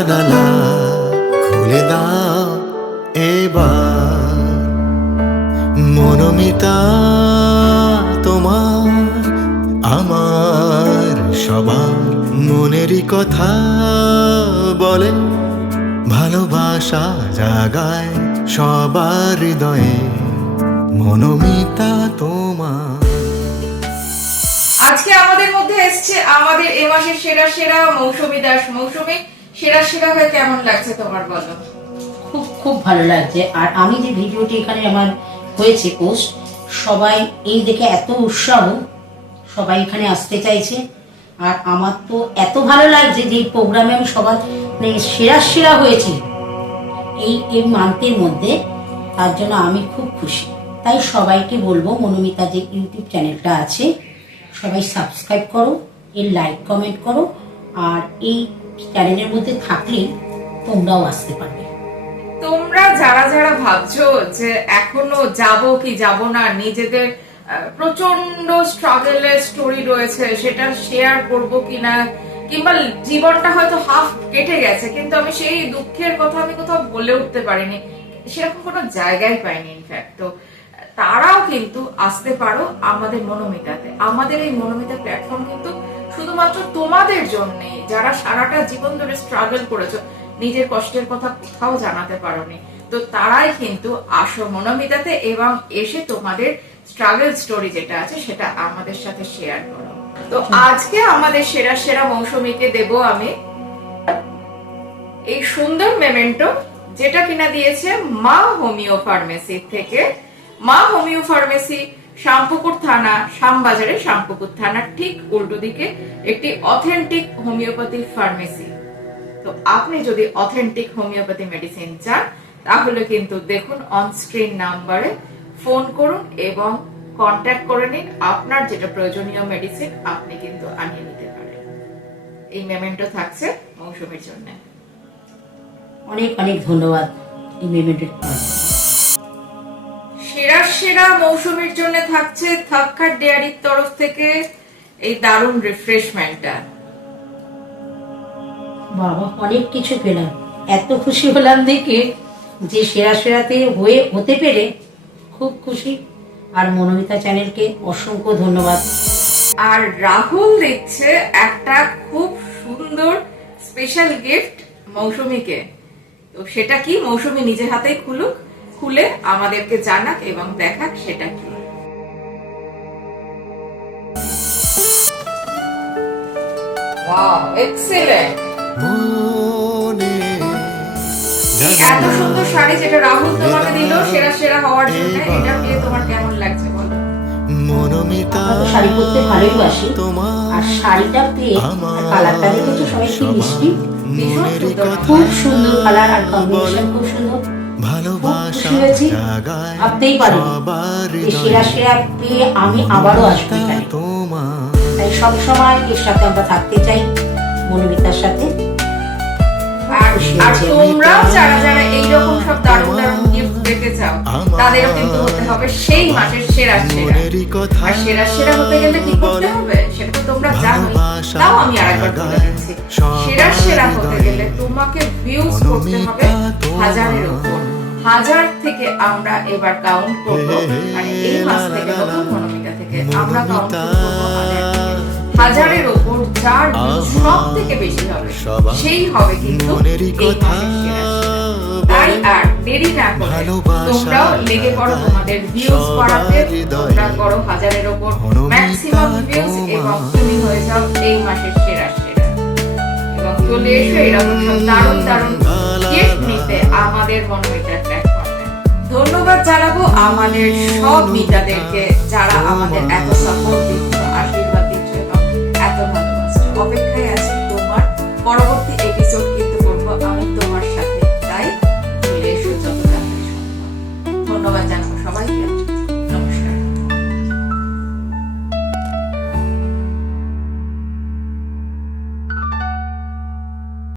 জানালা খুলে দাও এবার, মনোমিতা তোমার আমার সবার মনেরই কথা বলে, ভালোবাসা জাগায় সবার হৃদয়ে, মনোমিতা তোমার। আজকে আমাদের মধ্যে এসছে আমাদের এ মাসের সেরা সেরা মৌসুমী দাস। মৌসুমী, সেরা সেরা হয়ে কেমন লাগছে তোমার, বলো? খুব খুব ভালো লাগছে। আর আমি যে ভিডিওটি এখানে আমার হয়েছে পোস্ট, সবাই এই দেখে এত উৎসাহ, সবাই এখানে আসতে চাইছে। আর আমার তো এত ভালো লাগছে যে এই প্রোগ্রামে আমি সবার সেরা সেরা হয়েছি এই মান্থের মধ্যে, তার জন্য আমি খুব খুশি। তাই সবাইকে বলবো, মনোমিতা যে ইউটিউব চ্যানেলটা আছে সবাই সাবস্ক্রাইব করো, এর লাইক কমেন্ট করো, আর এই চ্যানেলের মধ্যে থাকলে তোমরাও আসতে পারবে। তোমরা যারা যারা ভাবছো যে এখনো যাব কি যাব না, নিজেদের প্রচন্ড স্ট্রাগলের স্টোরি রয়েছে, সেটা শেয়ার করব কিনা, কিংবা জীবনটা হয়তো হাফ কেটে গেছে কিন্তু আমি সেই দুঃখের কথা আমি কোথাও বলে উঠতে পারিনি, সেরকম কোনো জায়গায় পাইনি ইনফ্যাক্ট, তো তারাও কিন্তু আসতে পারো আমাদের মনোমিতাতে। আমাদের এই মনোমিতা প্ল্যাটফর্ম কিন্তু শুধুমাত্র তোমাদের জন্য, যারা সারাটা জীবন ধরে স্ট্রাগল করেছো, নিজের কষ্টের কথা কোথাও জানাতে পারোনি, তো তারাই কিন্তু আসো মনোমিতাতে এবং এসে তোমাদের স্ট্রাগল স্টোরি যেটা আছে সেটা আমাদের সাথে শেয়ার করো। তো আজকে আমাদের সেরা সেরা মৌসুমীকে দেব আমি এই সুন্দর মেমেন্টো, যেটা কিনা দিয়েছে মা হোমিও ফার্মেসি থেকে। মা হোমিও ফার্মেসি শ্যামপুকুর থানা, শ্যামবাজারে শ্যামপুকুর থানার ঠিক উল্টো দিকে একটি অথেন্টিক হোমিওপ্যাথি ফার্মেসি। তো আপনি যদি অথেন্টিক হোমিওপ্যাথি মেডিসিন চান তাহলে কিন্তু দেখুন অন স্ক্রিন নাম্বারে ফোন করুন এবং কন্ট্যাক্ট করে নিন, আপনার যেটা প্রয়োজনীয় মেডিসিন আপনি কিন্তু আনিয়ে নিতে পারেন। এই মেমেন্টো থাকছে মৌসুমীর জন্য। অনেক অনেক ধন্যবাদ এই মেমেন্টের। সেরা সেরা মৌসুমীর জন্য থাকছে থাক্কার ডেয়ারির তরফ থেকে এই দারুণ রিফ্রেশমেন্টটা। বাবা, অনেক কিছু পেলাম, এত খুশি হলাম দেখে যে সেরা সেরাতে হতে পেরে খুব খুশি। আর মনোমিতা চ্যানেলকে অসংখ্য ধন্যবাদ। আর রাহুল দিচ্ছে একটা খুব সুন্দর স্পেশাল গিফট মৌসুমীকে। তো সেটা কি, মৌসুমী নিজে হাতেই খুলে আমাদেরকে জানাক এবং দেখাক সেটা কি। Wow, excellent! এত সুন্দর শাড়ি যেটা রাহুল তোমাকে দিল সেরা সেরা হওয়ার জন্য, এটা পেয়ে তোমার কেমন লাগছে বলো? মনোমিতা আমরা তো শাড়ি পরতে ভালোই বাসি, আর শাড়িটা পেয়ে কালারটা দেখেছো সবাই কি মিষ্টি, ভীষণ সুন্দর, খুব সুন্দর কালার আর কম্বিনেশন খুব সুন্দর। ভালোবাসা জাগায় ভাবতেই পারি সেরা সেরা পেয়ে আমি আবারও আসবো এখানে। তাই সবসময় এর সাথে আমরা থাকতে চাই, মনোমিতার সাথে। আর তোমরাও যারা যারা এইরকম সব দারুণ দারুণ গিফট পেতে চাও তাদেরও কিন্তু হতে হবে সেই মাসের সেরা সেরা। আর সেরা সেরা হতে গেলে কি করতে হবে সেটা তো তোমরা জানোই, তাও আমি আরেকবার বলে দিচ্ছি। সেরা সেরা হতে গেলে তোমাকে ভিউজ করতে হবে 1000-এর উপর। 1000 থেকে আমরা এবার কাউন্ট করবো, মানে এই মাস থেকে নতুন মনোমিতা থেকে আমরা কাউন্ট করবো 1000-এর উপর। যার সব থেকে বেশি হবে সেই হবে কিন্তু এই মাসের সেরা সেরা। তাই আর দেরি না করে তোমরাও লেগে পড়ো তোমাদের ভিউজ বাড়াতে। তোমরা করো 1000-এর উপর ম্যাক্সিমাম ভিউজ এবং তুমি হয়ে যাও এই মাসের সেরা সেরা। এবং চলে এসো এরকম সব দারুণ দারুণ গিফট নিতে আমাদের মনোমিতা প্ল্যাটফর্মে। ধন্যবাদ জানাবো আমাদের সব মিতাদেরকে যারা আমাদের এত সাপোর্ট দিচ্ছ, আশীর্বাদ দিচ্ছ এবং এত ভালোবাসছো। অপেক্ষায় আছি তোমার পরবর্তী